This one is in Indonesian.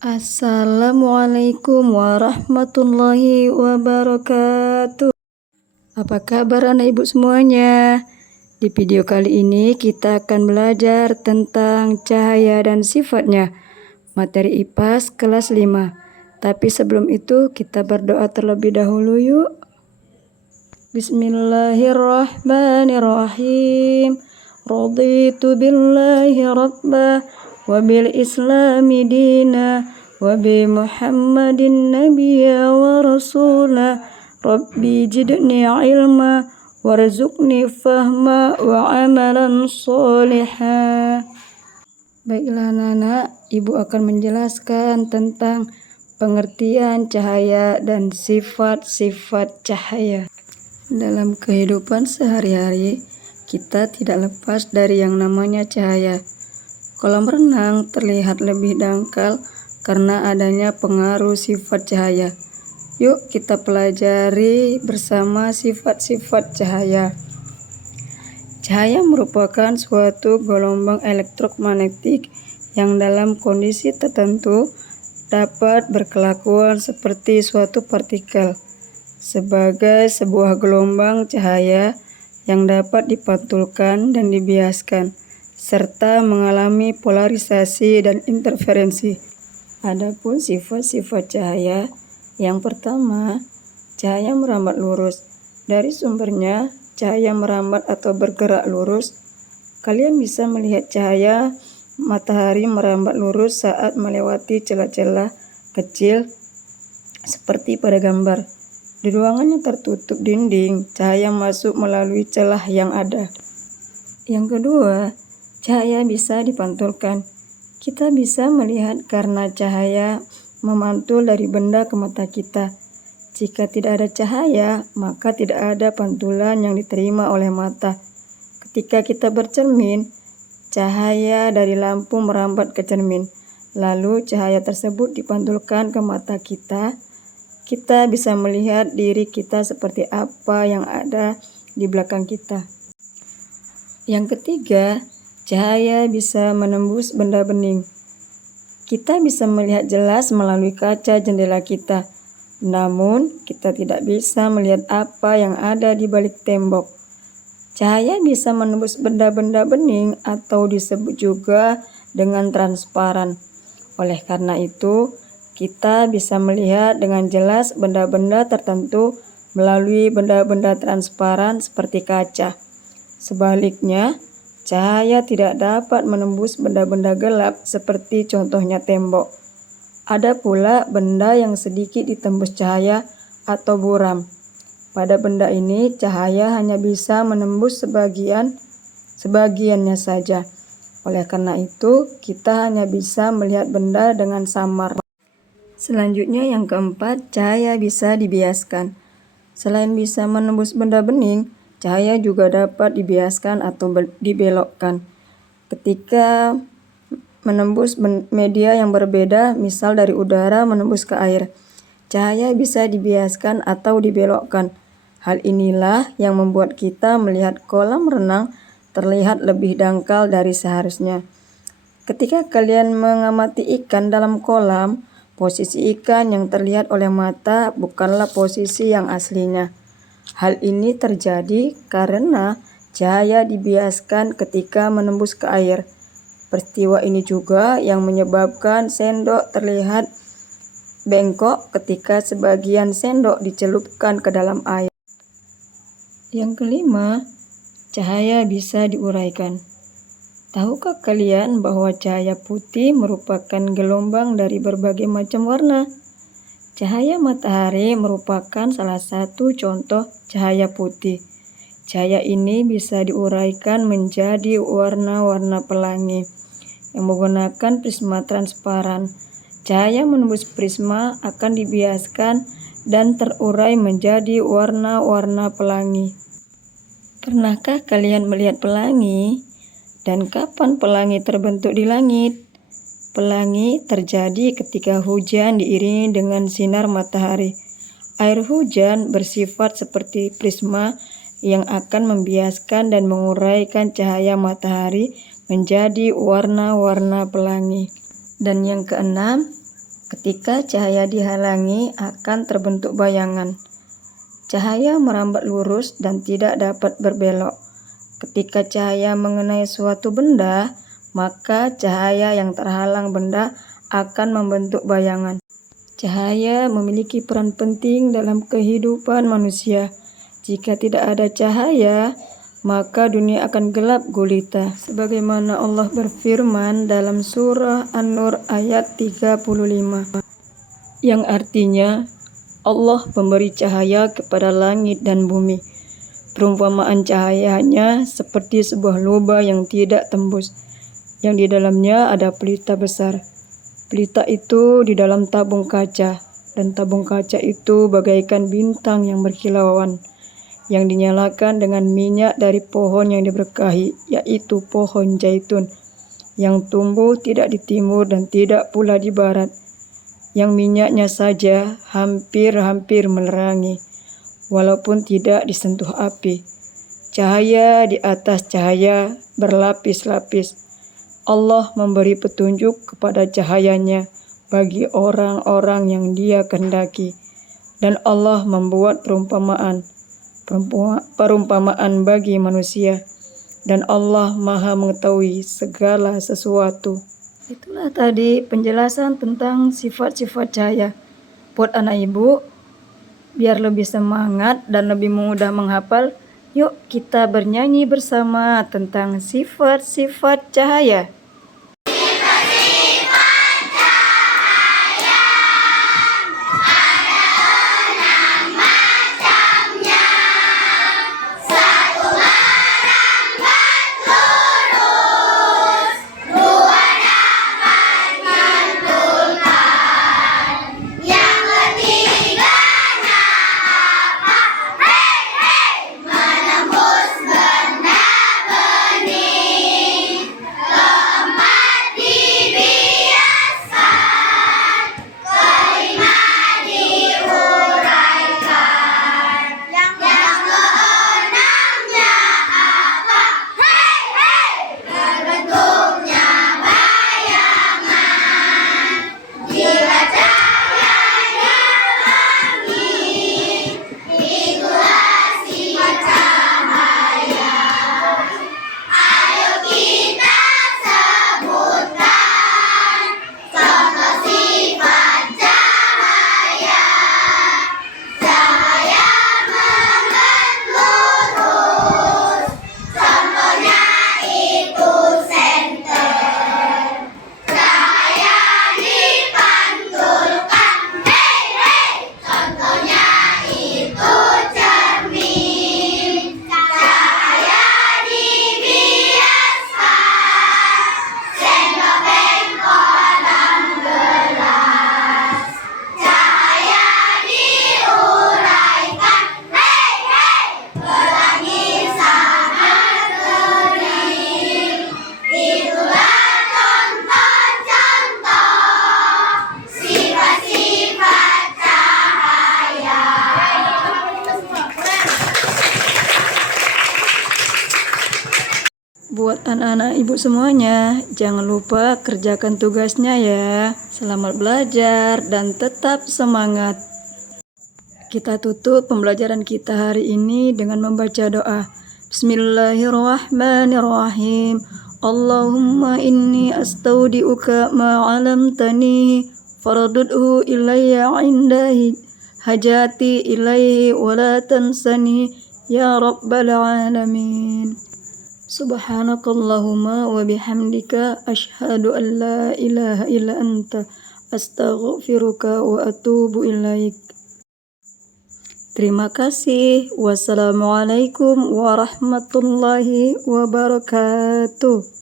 Assalamualaikum warahmatullahi wabarakatuh. Apa kabar anak ibu semuanya? Di video kali ini kita akan belajar tentang cahaya dan sifatnya. Materi IPAS kelas 5. Tapi sebelum itu kita berdoa terlebih dahulu yuk. Bismillahirrahmanirrahim. Raditu billahi rabba wa bil islami dina wa bi muhammadin nabiyya wa rasula. Rabbi jidni ilma warzuqni fahma wa amalan solihah. Baiklah anak-anak, ibu akan menjelaskan tentang pengertian cahaya dan sifat-sifat cahaya. Dalam kehidupan sehari-hari, kita tidak lepas dari yang namanya cahaya. Kolam renang terlihat lebih dangkal karena adanya pengaruh sifat cahaya. Yuk kita pelajari bersama sifat-sifat cahaya. Cahaya merupakan suatu gelombang elektromagnetik yang dalam kondisi tertentu dapat berkelakuan seperti suatu partikel sebagai sebuah gelombang cahaya yang dapat dipantulkan dan dibiaskan, serta mengalami polarisasi dan interferensi. Adapun sifat-sifat cahaya, yang pertama, cahaya merambat lurus. Dari sumbernya, cahaya merambat atau bergerak lurus. Kalian bisa melihat cahaya matahari merambat lurus saat melewati celah-celah kecil seperti pada gambar. Di ruangan yang tertutup dinding, cahaya masuk melalui celah yang ada. Yang kedua, cahaya bisa dipantulkan. Kita bisa melihat karena cahaya memantul dari benda ke mata kita. Jika tidak ada cahaya, maka tidak ada pantulan yang diterima oleh mata. Ketika kita bercermin, cahaya dari lampu merambat ke cermin. Lalu cahaya tersebut dipantulkan ke mata kita. Kita bisa melihat diri kita seperti apa yang ada di belakang kita. Yang ketiga, cahaya bisa menembus benda bening. Kita bisa melihat jelas melalui kaca jendela kita. Namun, kita tidak bisa melihat apa yang ada di balik tembok. Cahaya bisa menembus benda-benda bening atau disebut juga dengan transparan. Oleh karena itu, kita bisa melihat dengan jelas benda-benda tertentu melalui benda-benda transparan seperti kaca. Sebaliknya, cahaya tidak dapat menembus benda-benda gelap seperti contohnya tembok. Ada pula benda yang sedikit ditembus cahaya atau buram. Pada benda ini, cahaya hanya bisa menembus sebagiannya saja. Oleh karena itu, kita hanya bisa melihat benda dengan samar. Selanjutnya yang keempat, cahaya bisa dibiaskan. Selain bisa menembus benda bening, cahaya juga dapat dibiaskan atau dibelokkan. Ketika menembus media yang berbeda, misal dari udara menembus ke air, cahaya bisa dibiaskan atau dibelokkan. Hal inilah yang membuat kita melihat kolam renang terlihat lebih dangkal dari seharusnya. Ketika kalian mengamati ikan dalam kolam, posisi ikan yang terlihat oleh mata bukanlah posisi yang aslinya. Hal ini terjadi karena cahaya dibiaskan ketika menembus ke air. Peristiwa ini juga yang menyebabkan sendok terlihat bengkok ketika sebagian sendok dicelupkan ke dalam air. Yang kelima, cahaya bisa diuraikan. Tahukah kalian bahwa cahaya putih merupakan gelombang dari berbagai macam warna? Cahaya matahari merupakan salah satu contoh cahaya putih. Cahaya ini bisa diuraikan menjadi warna-warna pelangi yang menggunakan prisma transparan. Cahaya menembus prisma akan dibiaskan dan terurai menjadi warna-warna pelangi. Pernahkah kalian melihat pelangi? Dan kapan pelangi terbentuk di langit? Pelangi terjadi ketika hujan diiringi dengan sinar matahari. Air hujan bersifat seperti prisma yang akan membiaskan dan menguraikan cahaya matahari menjadi warna-warna pelangi. Dan yang keenam, Ketika cahaya dihalangi akan terbentuk bayangan. Cahaya merambat lurus dan tidak dapat berbelok. Ketika cahaya mengenai suatu benda, maka cahaya yang terhalang benda akan membentuk bayangan. Cahaya memiliki peran penting dalam kehidupan manusia. Jika tidak ada cahaya, maka dunia akan gelap gulita. Sebagaimana Allah berfirman dalam surah An-Nur ayat 35, yang artinya Allah memberi cahaya kepada langit dan bumi. Perumpamaan cahayanya seperti sebuah lubang yang tidak tembus, yang di dalamnya ada pelita besar. Pelita itu di dalam tabung kaca, dan tabung kaca itu bagaikan bintang yang berkilauan, yang dinyalakan dengan minyak dari pohon yang diberkahi, yaitu pohon zaitun, yang tumbuh tidak di timur dan tidak pula di barat, yang minyaknya saja hampir-hampir menerangi, walaupun tidak disentuh api. Cahaya di atas cahaya berlapis-lapis. Allah memberi petunjuk kepada cahayanya bagi orang-orang yang Dia kehendaki. Dan Allah membuat perumpamaan bagi manusia. Dan Allah Maha mengetahui segala sesuatu. Itulah tadi penjelasan tentang sifat-sifat cahaya. Buat anak ibu, biar lebih semangat dan lebih mudah menghafal, yuk kita bernyanyi bersama tentang sifat-sifat cahaya. Buat anak-anak ibu semuanya, jangan lupa kerjakan tugasnya ya. Selamat belajar dan tetap semangat. Kita tutup pembelajaran kita hari ini dengan membaca doa. Bismillahirrahmanirrahim. Allahumma inni astaudi'uka ma'alamtani faradudhu ilayya indahi hajati ilaihi wa la tansani ya rabbal alamin. Subhanakallahumma wa bihamdika asyhadu an la ilaha illa anta astaghfiruka wa atubu ilaik. Terima kasih. Wassalamualaikum warahmatullahi wabarakatuh.